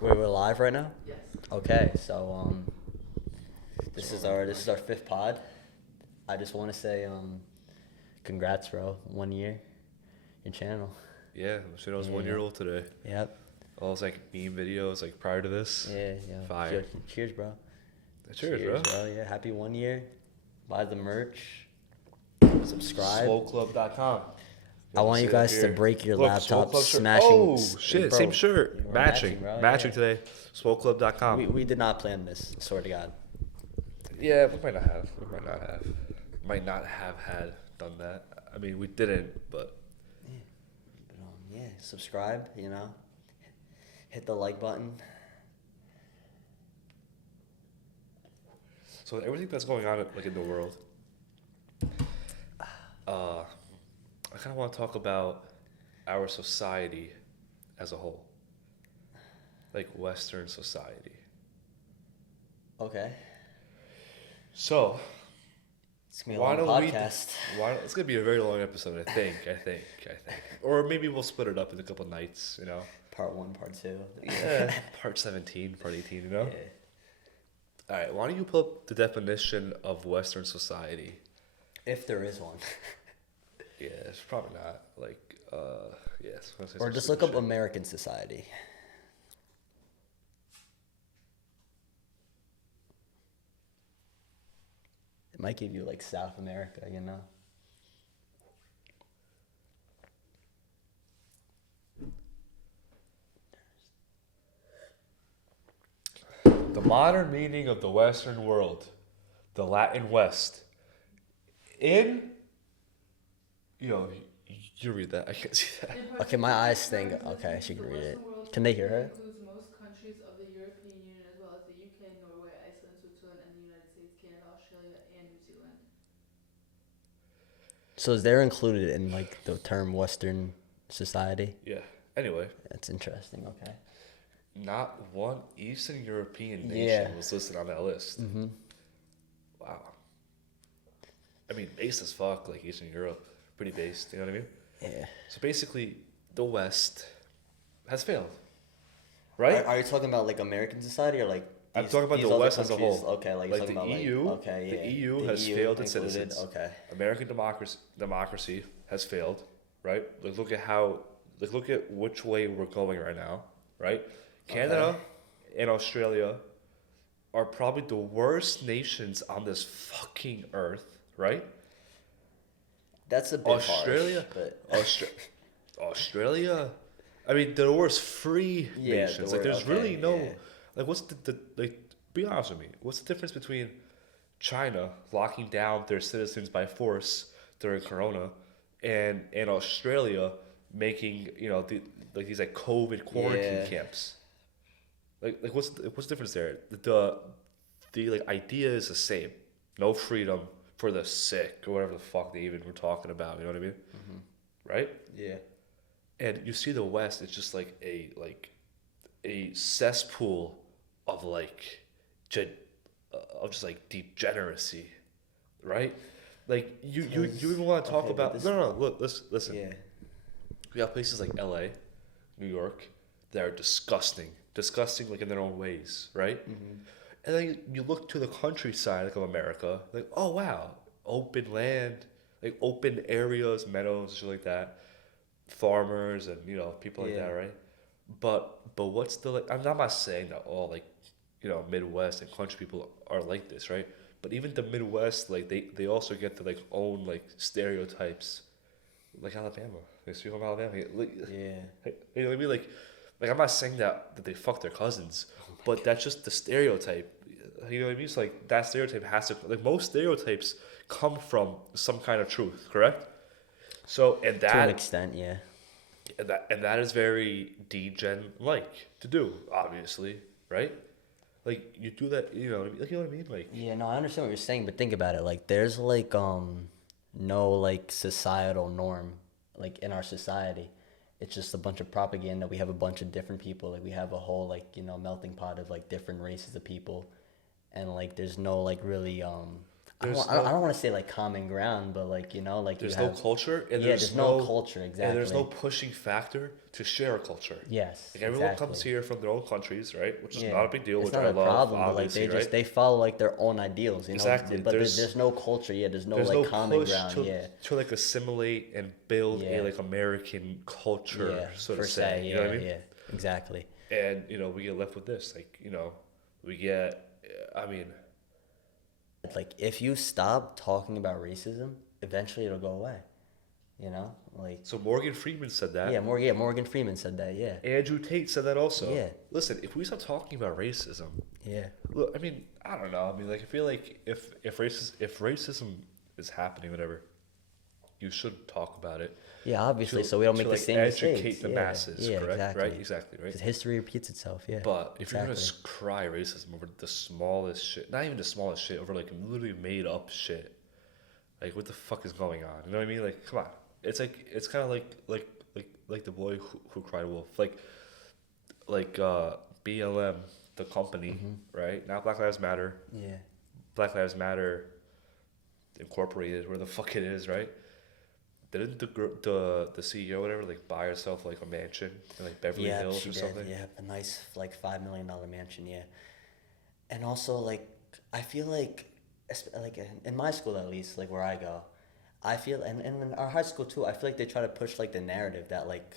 We're live right now. Yes. Okay, so this is our fifth pod. I just want to say congrats, bro. 1 year, your channel. Yeah, shit, I was Yeah. 1 year old today. Yep. All those like meme videos like prior to this. Yeah. Yeah. Fire. Cheers, bro. Cheers, bro. Yeah, happy 1 year. Buy the merch. Subscribe. SWOLclub.com. I want you guys to break your laptop smashing. Oh shit, Bro, same shirt. we're Matching, bro, matching yeah. today. SWOLclub.com. We did not plan this. I swear to God. Yeah, we might not have. Might not have had done that. I mean, we didn't, but Yeah, subscribe. Hit the like button. so everything that's going on like in the world. I kind of want to talk about our society as a whole, like Western society. Okay. So, It's gonna be a long podcast. It's gonna be a very long episode, I think, or maybe we'll split it up in a couple nights, Part 1, part 2. Yeah, part 17, part 18, Yeah. All right, why don't you pull up the definition of Western society? If there is one. Yeah, it's probably not yes. Or just look up American society. It might give you like South America, The modern meaning of the Western world, the Latin West. You read that. I can't see that. Okay, my eyes sting. Okay, she can read it. Can they hear her? Includes most countries of the European Union as well as the UK, Norway, Iceland, Switzerland, and the United States, Canada, Australia, and New Zealand. So is they're included in like the term Western society? Yeah. Anyway, That's interesting. Okay. not one Eastern European nation Yeah. was listed on that list. Mm-hmm. Wow. I mean, based as fuck, like Eastern Europe. Pretty based, you know what I mean? Yeah. So basically, the West has failed. Right? Are you talking about like American society or like? I'm these- talking about these the other West as a countries? whole. Okay, like, Like you're the talking about EU, Like, okay, the yeah. EU has failed its included, citizens. Okay. American democracy has failed, right? Like look at which way we're going right now, right? Canada and Australia are probably the worst nations on this fucking earth, right? That's a bit Australia, harsh, but Australia. I mean, they're the worst free Yeah, nations. the Like, there's okay, really no yeah. like. What's the like? Be honest with me. What's the difference between China locking down their citizens by force during Corona, and Australia making these like COVID quarantine Yeah. camps? Like what's the difference there? The like idea is the same. No freedom for the sick or whatever the fuck they even were talking about. You know what I mean? Right? yeah. And you see the West, it's just like a cesspool of of just like degeneracy, right? Like you even want to talk okay, but about this- no look listen. Yeah. We got places like L.A., New York, that are disgusting like in their own ways, right? And then you look to the countryside like of America, like oh wow, open land, like open areas, meadows, shit like that, farmers and people like Yeah. that, right? But what's the like? I'm not saying that all like Midwest and country people are like this, right? But even the Midwest, like they also get the like own like stereotypes, like Alabama, like sweet home Alabama, like, Yeah. you know what I mean? Like I'm not saying that they fuck their cousins, but that's just the stereotype. You know what I mean? It's like that stereotype has to like most stereotypes come from some kind of truth, correct? So and To an that extent, yeah. and that is very degen like to do, obviously, right? Like you do that, like you know what I mean? Like Yeah, no, I understand what you're saying, but think about it. Like, there's like no like societal norm like in our society. It's just a bunch of propaganda. We have a bunch of different people. Like, we have a whole like melting pot of like different races of people, and like there's no like really there's I no don't want to say like common ground, but like you know, like you there's no have culture and yeah, there's no culture and there's no exactly. pushing factor to share a culture. Yes, Like everyone comes exactly. here from their own countries, right? Which is Yeah, not a big deal, it's which not I a love, problem, but like obviously, right? they follow like their own ideals, you know. Exactly. But there's no culture. Yeah, there's no There's like no common push ground. Yeah, to like assimilate and build a yeah, like American culture, yeah. so to Per say. se. You know what I Yeah, mean? yeah. Exactly. And we get left with this, like we get. I mean, Like if you stop talking about racism, eventually it'll go away. You know, like so Morgan Freeman said that. Yeah, Morgan Freeman said that. Yeah, Andrew Tate said that also. yeah, Listen, if we stop talking about racism, yeah. look, I mean, I don't know. I mean, like, I feel like if racism is happening, whatever, you should talk about it Yeah, obviously, to so we don't to make the like same educate mistakes. the Yeah, masses, yeah, correct? exactly. Right? Exactly, right? Because history repeats itself. Yeah, But if you're exactly. gonna cry racism over the smallest shit, not even the smallest shit, over like literally made up shit, like what the fuck is going on? You know what I mean? Like, come on. It's like it's kind of like the boy who cried wolf, like BLM, the company, right? Now Black Lives Matter, Yeah, Black Lives Matter Incorporated, where the fuck it is, right? Didn't the CEO or whatever like buy herself like a mansion in like Beverly yeah, Hills she or did. something? Yeah, a nice like $5 million mansion. Yeah, and also like I feel like like in my school at least, like where I go, I feel and in our high school too, I feel like they try to push like the narrative that like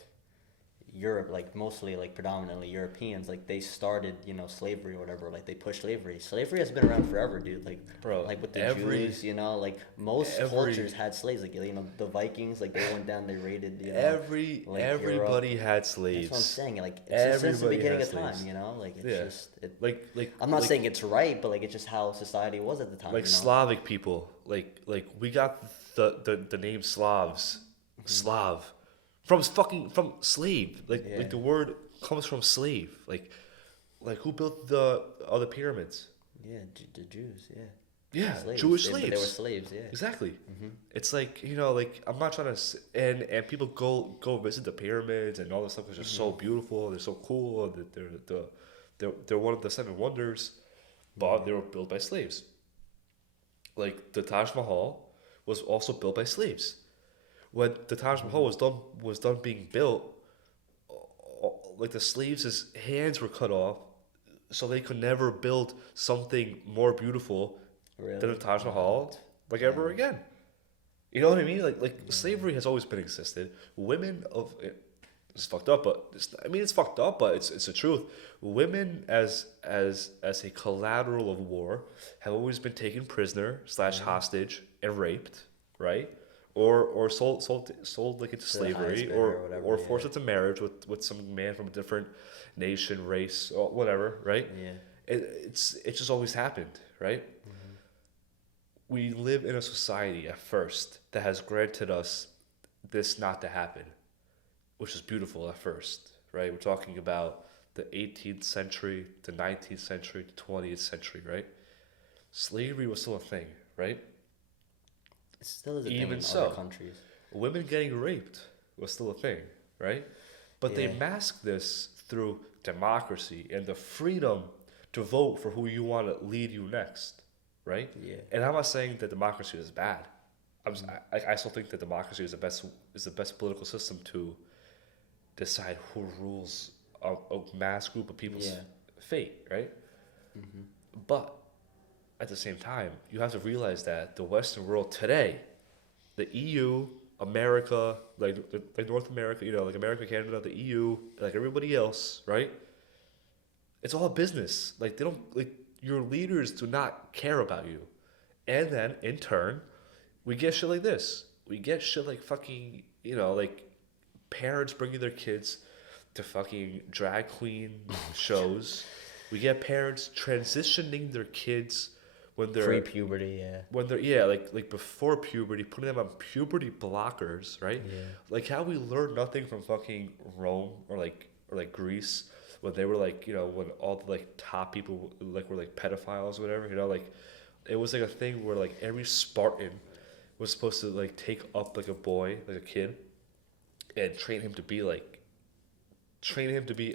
Europe, like mostly like predominantly Europeans, like they started, you know, slavery or whatever. Like they pushed slavery. Slavery has been around forever, dude. Bro, like with the every Jews, you know, like most every cultures had slaves. Like you know, the Vikings, like they went down, they raided, you know, like Europe. everybody had That's what I'm slaves. saying. Like it's since the Everybody beginning had of time, slaves. you know, like it's Yeah, just it. like I'm not like saying it's right, but like it's just how society was at the time, like you know. Slavic people, like we got the name Slavs, Slav, from slave. Yeah, Like the word comes from slave. Like who built the other pyramids? yeah, the Jews, yeah, Yeah, slaves. Jewish But they were slaves. slaves, yeah. Exactly. It's like like I'm not trying to and people go visit the pyramids and all this stuff because they're so beautiful, they're so cool, that they're one of the seven wonders, but they were built by slaves. Like the Taj Mahal was also built by slaves. When the Taj Mahal was done being built, like the slaves' hands were cut off, so they could never build something more beautiful than the Really? Taj Mahal like ever Damn. again. You know what I mean? Like slavery has always been existed. Women of it's fucked up, but it's fucked up, but it's the truth. Women as a collateral of war have always been taken prisoner / hostage and raped, right? Or sold like into To the highest slavery bidder or whatever, or yeah. forced into marriage with some man from a different nation, race, or whatever, right? Yeah. It's just always happened, right? We live in a society at first that has granted us this not to happen, which is beautiful at first, right? We're talking about the 18th century, the 19th century, the 20th century, right? Slavery was still a thing, right? It still is a thing Even in so, other countries. women getting raped was still a thing, right? But they Yeah. masked this through democracy and the freedom to vote for who you want to lead you next, right? Yeah. And I'm not saying that democracy is bad. I still think that democracy is the best political system to decide who rules a mass group of people's Yeah. fate, right? But at the same time, you have to realize that the Western world today, the EU, America, like North America, like America, Canada, the EU, like everybody else, right? It's all business. Like they don't like your leaders do not care about you. And then in turn, we get shit like this. We get shit like fucking, like parents bringing their kids to fucking drag queen shows. We get parents transitioning their kids when they're Pre-puberty, yeah. like before puberty, putting them on puberty blockers, right? Yeah. Like how we learned nothing from fucking Rome or like Greece when they were like when all the like top people like were like pedophiles or whatever, like it was like a thing where like every Spartan was supposed to like take up like a boy, like a kid, and train him to be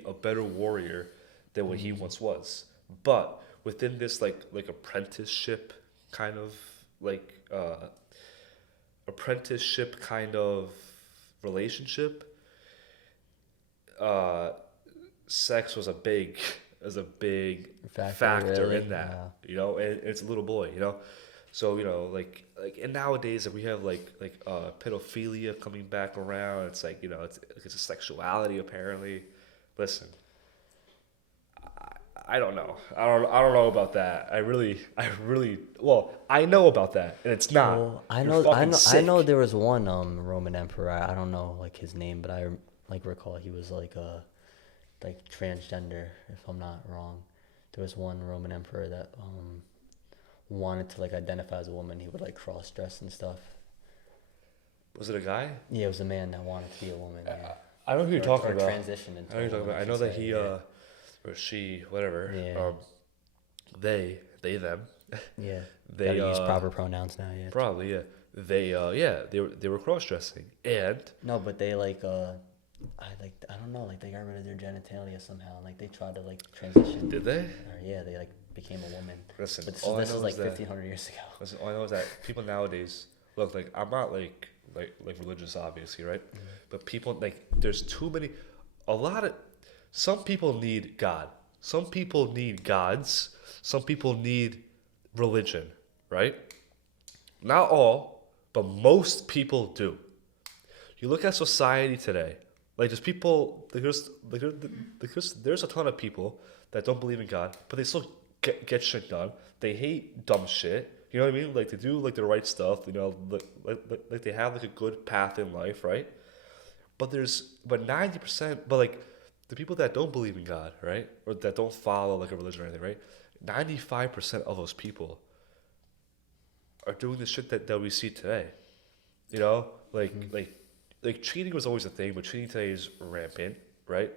a better warrior than what he once was. But within this like apprenticeship kind of like apprenticeship kind of relationship, uh, sex was a big factor really? in that. Wow. And it's a little boy. So and nowadays we have pedophilia coming back around. It's like it's a sexuality apparently. Listen, I don't know. I don't know about that. Well, I know about that, and it's not. Well, I You're know, I fucking know, I know. sick. There was one Roman emperor. I don't know like his name, but I like recall he was like transgender, if I'm not wrong. There was one Roman emperor that wanted to like identify as a woman. He would like cross dress and stuff. Was it a guy? Yeah, it was a man that wanted to be a woman. Yeah. I know who you're talking Or about. transition into I know who you're a talking woman, about. I should know that say, he yeah. or she, whatever. Yeah. They them. Yeah. They Gotta use proper pronouns now. Yeah. probably yeah. They were cross dressing and No, but they I don't know, like they got rid of their genitalia somehow, and like they tried to like transition. did they? Or yeah, they like became a woman. Listen, But this, all I this know is like is that 1,500 years ago. listen, all I know is that people nowadays look like I'm not like religious obviously, right? But people like there's too many a lot of some people need God. Some people need gods. Some people need religion, right? Not all, but most people do. You look at society today, like there's people, there's a ton of people that don't believe in God, but they still get shit done. They hate dumb shit. You know what I mean? Like they do like the right stuff. Like they have like a good path in life, right? But 90%, but like the people that don't believe in God, right, or that don't follow like a religion or anything, right? 95% of those people are doing the shit that we see today. You know, like cheating was always a thing, but cheating today is rampant, right?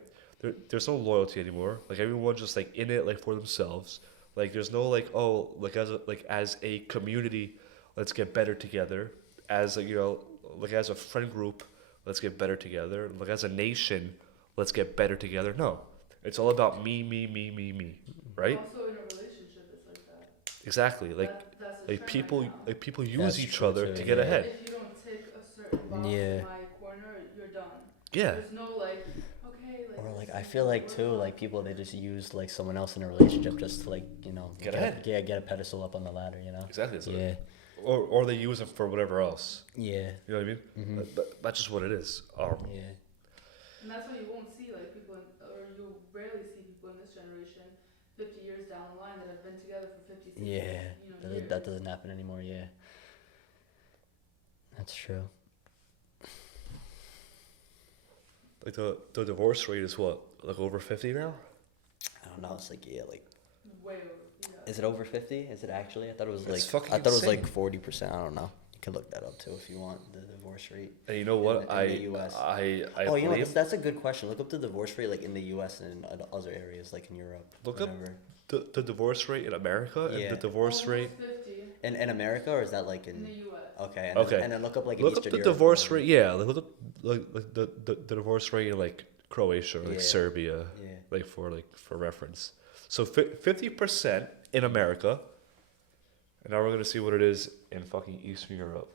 There's no loyalty anymore. Like everyone's just like in it like for themselves. Like there's no like as a community, let's get better together. As as a friend group, let's get better together. Like as a nation, let's get better together. No, it's all about me, right? Also in a relationship, it's like that. Exactly. That's the trend right now. People use That's each true other too, to get yeah. ahead. If you don't tick a certain box Yeah. in my corner, you're done. Yeah. There's no like, okay, like. Or like this I is feel like what's too, going on. like people they just use like someone else in a relationship just to like Get ahead. get a pedestal up on the ladder. Exactly. That's what Yeah. Or they use them for whatever else. Yeah. You know what I mean? That's just what it is. Yeah. And that's why you won't see like people, or you rarely see people in this generation, 50 years down the line that have been together for 50, 60, Yeah. years. That doesn't happen anymore. Yeah. That's true. Like the divorce rate is what, like over 50 now? I don't know. It's like like. Way over. Yeah. Is it over 50? Is it actually? I thought it was That's like. fucking I thought it was insane. like 40%. I don't know. You can look that up too if you want the divorce rate. And you know what? In the US. I Oh, you know believe. what? That's a good question. Look up the divorce rate like in the U.S. and in other areas like in Europe. Look up whatever. the divorce rate in America Yeah. and the divorce rate. Almost 50 In America, or is that like in the in? U.S. Okay. Okay. And then look up like in Look up Eastern the Europe or divorce whatever. rate. Yeah, like look up like the divorce rate in like Croatia or like Yeah. Serbia, Yeah. like for reference. So 50% in America, and now we're gonna see what it is in fucking Eastern Europe.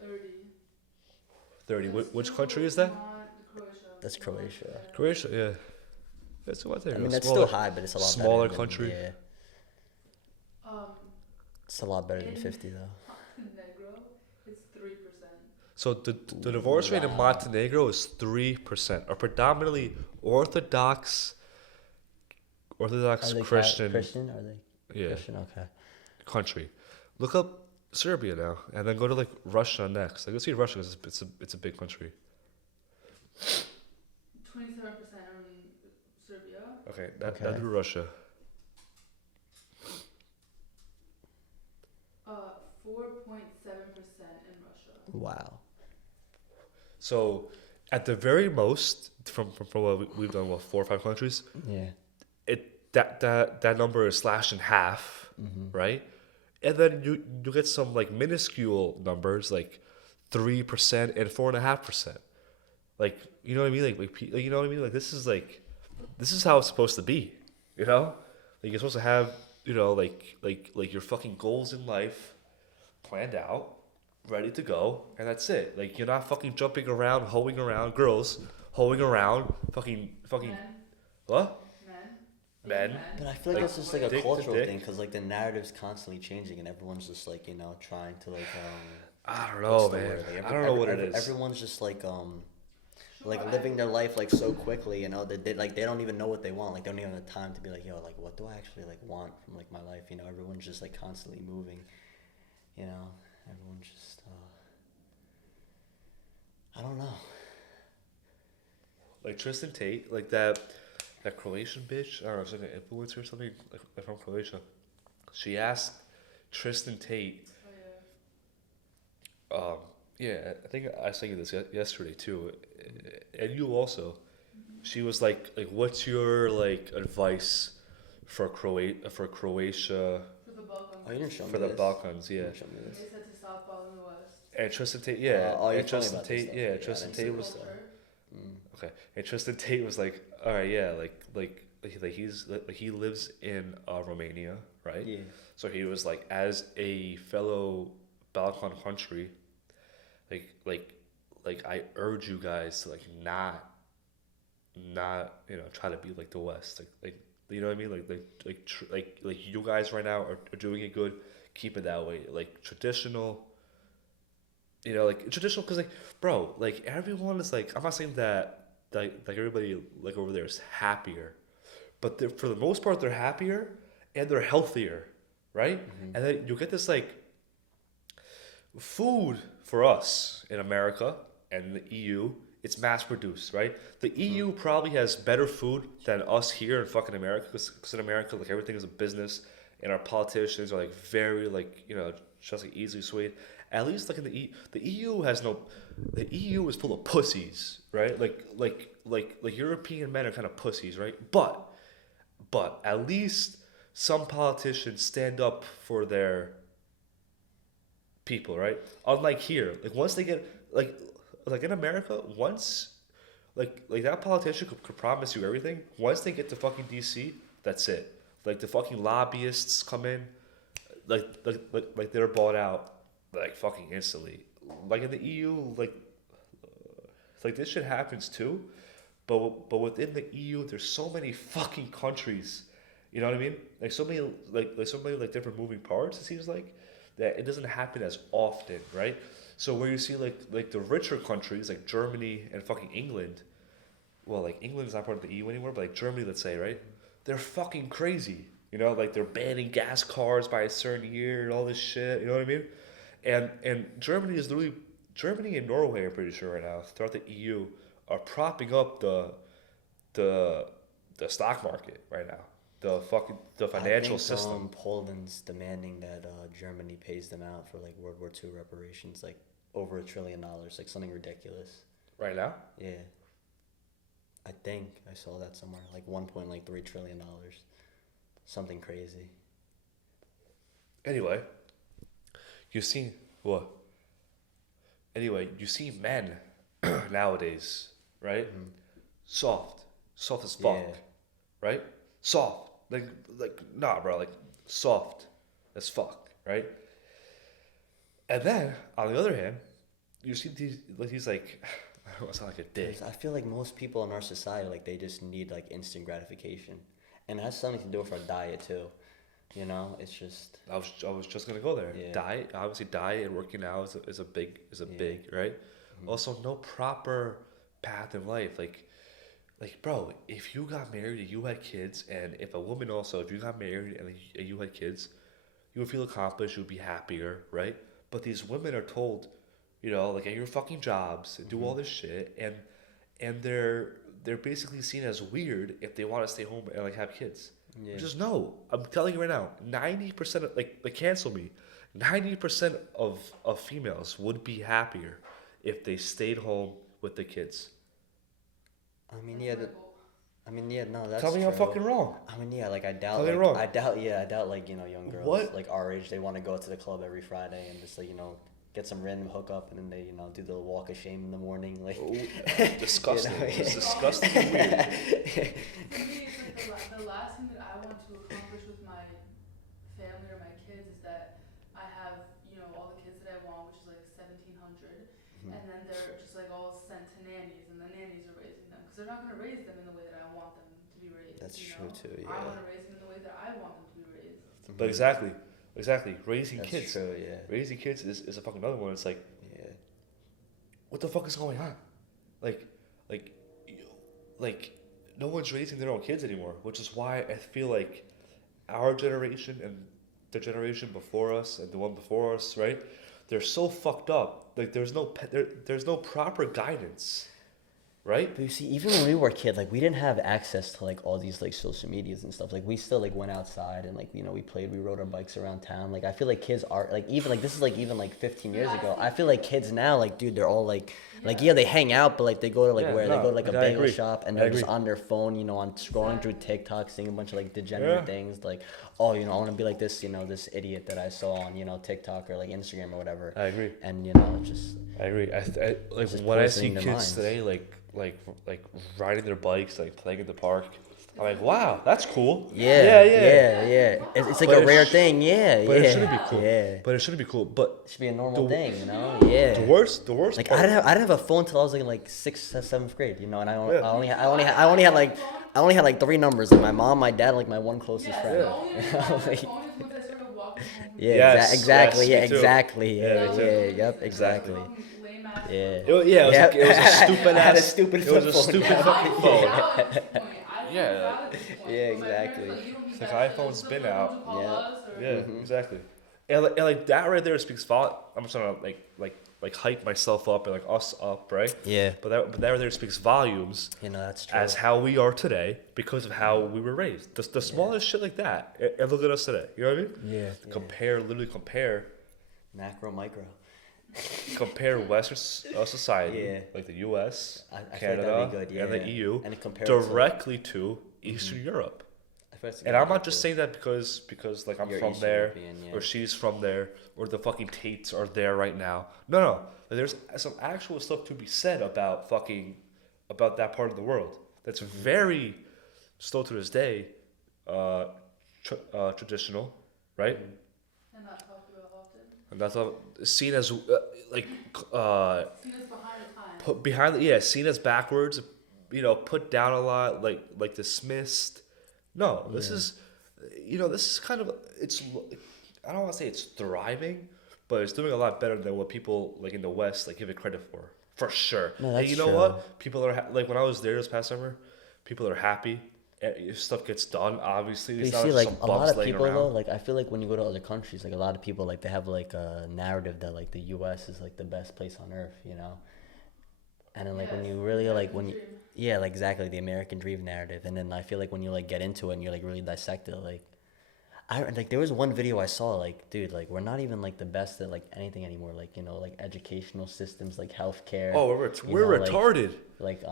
30. 30. That's Which country is that? not Croatia. That's Croatia. Croatia. Yeah. That's what there. I mean, a that's smaller, still high, but it's a lot smaller better country. Yeah, Um, it's a lot better than in 50 though. Montenegro, it's 3%. So the divorce rate in Wow. Montenegro is 3%, are predominantly Orthodox Are they Christian Christian? Are they yeah Christian? Okay. country. Look up Serbia now, and then go to like Russia next. Like let's see Russia because it's a big country. 27% in Serbia. Okay, Okay. now do Russia. 4.7% in Russia. Wow. So at the very most, from what we've done, what 4 or 5 countries, Yeah. that number is slashed in half, right? And then you get some like minuscule numbers like 3% and 4.5%. Like you know what I mean? Like you know what I mean? Like this is how it's supposed to be. You know, like you're supposed to have, like your fucking goals in life planned out, ready to go, and that's it. Like you're not fucking jumping around, hoeing around, girls hoeing around, fucking Men, what? men, Men. But I feel like Like that's just like a dick to cultural dick. thing, because like the narrative's constantly changing, and everyone's just like trying to like I don't what's know, the man. word? Like I don't know what it is. everyone's just like sure, living their life like so quickly, they don't even know what they want. Like they don't even have the time to be like, yo, like what do I actually like want from like my life? Everyone's just like constantly moving. Everyone's just I don't know. Like Tristan Tate, like that Croatian bitch. I don't know, it's like an influencer or something like from Croatia. She asked Tristan Tate. Oh yeah. Yeah, I think I sent you this yesterday too, and you also. She was like, what's your like advice for Croatia For the Balkan Oh, you didn't show countries. for me the this. Balkans? You Yeah, didn't show me And this. they said to southpaw in the west. and Tristan Tate, yeah, Oh, you and told me Tristan about this Tate, stuff. yeah, Yeah, I Tristan didn't see Tate this was stuff. Culture. okay, and Tristan Tate was like, all right, yeah, he lives in Romania, right? Yeah. So he was like, as a fellow Balkan country, like like I urge you guys to like not try to be like the West, like you know what I mean, like you guys right now are doing it good, keep it that way, like traditional. Like traditional, because like, bro, like everyone is like, I'm not saying that like everybody like over there is happier, but for the most part they're happier and they're healthier, right? Mm-hmm. And then you get this like food for us in America and the EU. It's mass produced, right? The EU probably has better food than us here in fucking America, because in America like everything is a business, and our politicians are like very like just like easily swayed. At least like in the EU has no, the EU is full of pussies, right? Like European men are kind of pussies, right? But at least some politicians stand up for their people, right? Unlike here, like once they get like in America, once like that politician could promise you everything. Once they get to fucking DC, that's it. Like the fucking lobbyists come in, like they're bought out like fucking instantly. Like in the EU, like this shit happens too, but within the EU, there's so many fucking countries. You know what I mean? Like so many like different moving parts. It seems like that it doesn't happen as often, right? So where you see like the richer countries like Germany and fucking England, well, like England's not part of the EU anymore, but like Germany, let's say, right? They're fucking crazy. Like they're banning gas cars by a certain year and all this shit. You know what I mean? And Germany and Norway, I'm pretty sure right now, throughout the EU, are propping up the stock market right now. The financial I think, system Poland's demanding that Germany pays them out for like World War II reparations, like over $1 trillion, like something ridiculous. right now. Yeah, I think I saw that somewhere, like $1.3 trillion, something crazy. Anyway, you see what? Anyway, you see men nowadays, right? Soft as fuck, Yeah. right? Soft, like nah, bro, like soft as fuck, right? And then on the other hand, you see he's like, I don't want to sound like a dick. 'Cause I feel like most people in our society, like they just need like instant gratification, and it has something to do with our diet too. It's just I was just gonna go there. Yeah. Diet, obviously, diet and working out is a big Yeah. big, right? Also, no proper path in life. Like bro, if you got married and you had kids, and if a woman also, if you got married and you had kids, you would feel accomplished. You'd be happier, right? But these women are told, like at your fucking jobs and do all this shit, and they're basically seen as weird if they want to stay home and like have kids. Yeah. Just no. I'm telling you right now, 90% of like cancel me. 90% of females would be happier if they stayed home with the kids. I mean, That's yeah, my goal. no, that's Tell me true. I'm fucking wrong. I mean, yeah, like I doubt, Tell me like wrong. I doubt, like young girls What? like our age, they want to go to the club every Friday and just like get some random hookup, and then they do the walk of shame in the morning, like Disgusting. You know, It's disgusting and weird. To me, it's like the last thing that I they're not gonna raise them in the way that I want them to be raised. That's you true know? too. I Yeah. want to raise them in the way that I want them to be raised. But exactly. Raising That's kids, true. Yeah. raising kids is a fucking another one. It's like, Yeah. what the fuck is going on? Like, like, like, no one's raising their own kids anymore, which is why I feel like our generation and the generation before us and the one before us, right? They're so fucked up. Like, there's no proper guidance, right? But you see, even when we were a kid, like we didn't have access to like all these like social medias and stuff. Like we still like went outside and like we played, we rode our bikes around town. Like I feel like kids are like even like this is like even like 15 years ago. I feel like kids now like dude, they're all like they hang out, but like they go to like they go to like a bagel agree. shop and I they're just agree. on their phone, on scrolling through TikTok, seeing a bunch of like degenerate things. Like I want to be like this, this idiot that I saw on TikTok or like Instagram or whatever. I agree. And just I agree. I like just when I see poisoning their kids minds. today, like riding their bikes, like playing in the park. I'm like, wow, that's cool. yeah. It's like But a it rare sh- thing. Yeah, But yeah. it shouldn't be cool. Yeah. But it shouldn't be cool. But It should be a normal The- thing, Yeah. the worst Like part. I didn't have a phone until I was in like 6th, 7th grade, and I Yeah. I only had like 3 numbers, like my mom, my dad, like my one closest Yeah, friend. the only reason I had a Like- phone is once I started walking home from Yeah, Yes, exactly. yes, me too. Exactly. Yeah, Yeah, me too. yep, exactly. Yeah. It was a stupid I had a ass. stupid It was a flip phone. stupid Yeah. fucking phone. Yeah. Yeah, exactly. Like, iPhone's been out. Yeah, Mhm. exactly. And like that right there speaks volume. I'm just trying to like hype myself up and like us up, right? Yeah. But that right there speaks volumes That's true. as how we are today because of how we were raised. The smallest shit like that. And look at us today. You know what I mean? Yeah. Literally compare Macro, micro. Western society, Yeah. like the U.S., I feel like Canada, that'd be good, and the yeah. EU, And compare it to- directly to Eastern Europe. I feel like it's a And good I'm not idea, just too. saying that because like I'm You're from Eastern there, European, yeah. or she's from there, or the fucking Tates are there right now. No. Like, there's some actual stuff to be said about that part of the world. That's very, still to this day, traditional, right? And not talked about often. And that's all seen as like Seen as behind the times. put behind seen as backwards, put down a lot, like dismissed. No, this is kind of I don't want to say it's thriving, but it's doing a lot better than what people like in the West give it credit for sure. No, And that's you know true. what? People are like when I was there this past summer, people are happy. Stuff gets done. Obviously, But it's you not see, just like some a lot bums of laying people around. though, like I feel like when you go to other countries, like a lot of people like they have like a narrative that like the U.S. is like the best place on earth, And then like when you really like when you like exactly the American dream narrative, and then I feel like when you like get into it and you like really dissect it, like there was one video I saw like dude like we're not even like the best at like anything anymore, like like educational systems, like healthcare. Oh, we're retarded. Like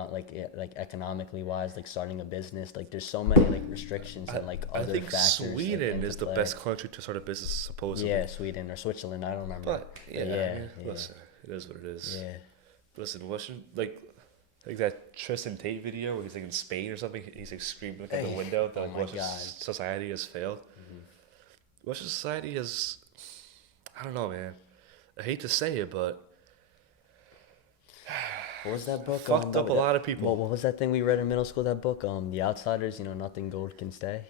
economically wise, like starting a business, like there's so many like restrictions and like I other think factors. like, Sweden into is the play. best country to start a business, supposedly. Yeah, Sweden or Switzerland, I don't remember. But yeah, yeah. listen, it is what it is. Yeah. Listen, like that Tristan Tate video where he's like in Spain or something. He's like screaming like out the window that Oh like my Western God. society has failed. Western society has, I don't know, man. I hate to say it, but What was that book? fucked up a lot of people. What was that thing we read in middle school? That book, The Outsiders. Nothing gold can stay.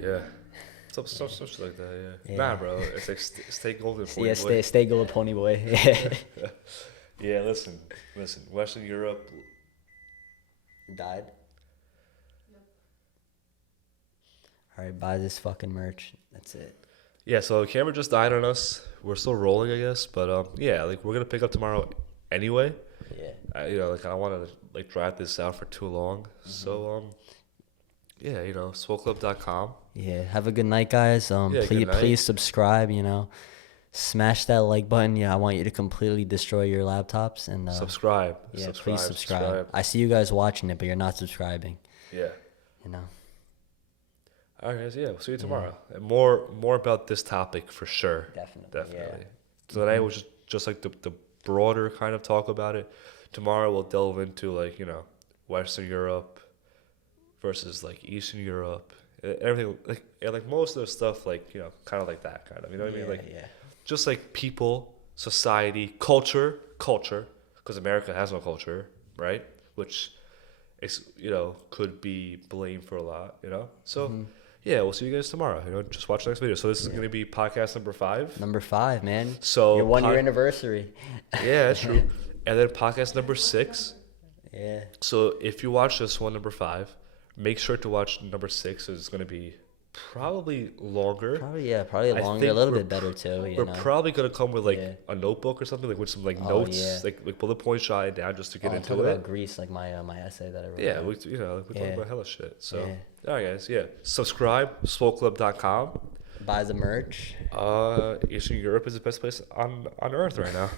Yeah. Some shit like that, yeah. Yeah. Nah, bro. It's like stay golden for Yeah, stay gold, pony boy. Yeah, listen. Western Europe, Died. All right, buy this fucking merch. That's it. yeah, so the camera just died on us. We're still rolling, I guess, but yeah, like we're gonna pick up tomorrow anyway. Yeah. I don't want to like drag this out for too long. So yeah, SWOLclub.com. Yeah. Have a good night, guys. Yeah, good Please, night. please subscribe. Smash that like button. Yeah, I want you to completely destroy your laptops and Subscribe. yeah, please subscribe. I see you guys watching it, but you're not subscribing. Yeah. All right, guys. Yeah, we'll see you tomorrow. And more about this topic for sure. Definitely. Yeah. So today was just like the broader kind of talk about it. Tomorrow we'll delve into like Western Europe versus like Eastern Europe, everything like most of the stuff like kind of like that kind of what I mean, like yeah. just like people, society, culture, because America has no culture, right? Which could be blamed for a lot, So, Mm-hmm. yeah, we'll see you guys tomorrow. Just watch the next video. So this is going to be podcast number 5. Number 5, man. So Your 1 year anniversary. Yeah, that's true. And then podcast number 6. Yeah. So if you watch this one, number 5, make sure to watch number 6. It's going to be probably longer. Probably I longer, think a little we're bit better too. We're probably gonna come with Yeah. a notebook or something with some Oh, notes, yeah. like bullet points jotted down just to get I'll into talk it. about Greece, like my essay that I wrote. Yeah, down. we talk Yeah. about hella shit. So, Yeah. all right, guys. Yeah, subscribe. SWOLclub.com. Buy the merch. Eastern Europe is the best place on earth right now.